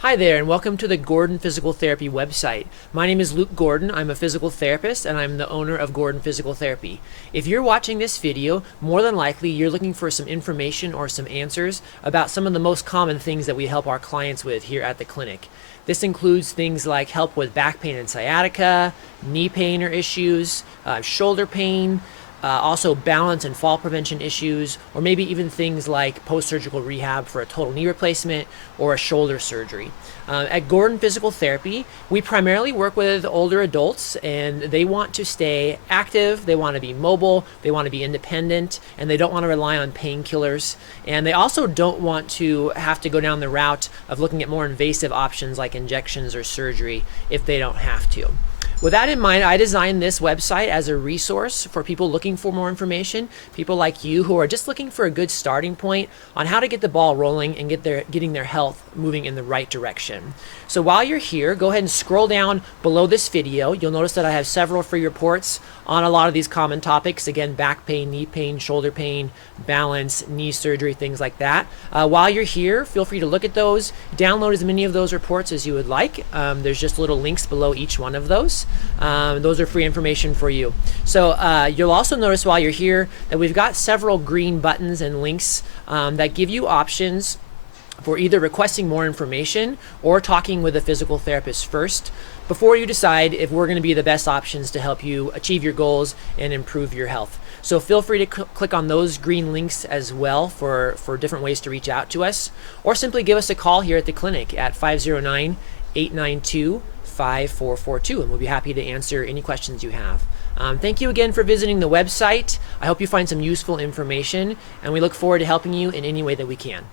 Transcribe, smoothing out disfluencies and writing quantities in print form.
Hi there, and welcome to the Gordon Physical Therapy website. My name is Luke Gordon. I'm a physical therapist, and I'm the owner of Gordon Physical Therapy. If you're watching this video, more than likely you're looking for some information or some answers about some of the most common things that we help our clients with here at the clinic. This includes things like help with back pain and sciatica, knee pain or issues, shoulder pain, also balance and fall prevention issues, or maybe even things like post-surgical rehab for a total knee replacement or a shoulder surgery. At Gordon Physical Therapy, we primarily work with older adults, and they want to stay active, they want to be mobile, they want to be independent, and they don't want to rely on painkillers. And they also don't want to have to go down the route of looking at more invasive options like injections or surgery if they don't have to. With that in mind, I designed this website as a resource for people looking for more information, people like you who are just looking for a good starting point on how to get the ball rolling and getting their health moving in the right direction. So while you're here, go ahead and scroll down below this video. You'll notice that I have several free reports on a lot of these common topics. Again, back pain, knee pain, shoulder pain, balance, knee surgery, things like that. While you're here, feel free to look at those, download as many of those reports as you would like. There's just little links below each one of those. Those are free information for you. So you'll also notice while you're here that we've got several green buttons and links that give you options for either requesting more information or talking with a physical therapist first before you decide if we're going to be the best options to help you achieve your goals and improve your health. So feel free to click on those green links as well for different ways to reach out to us, or simply give us a call here at the clinic at 509-892-5442, and we'll be happy to answer any questions you have. Thank you again for visiting the website. I hope you find some useful information, and we look forward to helping you in any way that we can.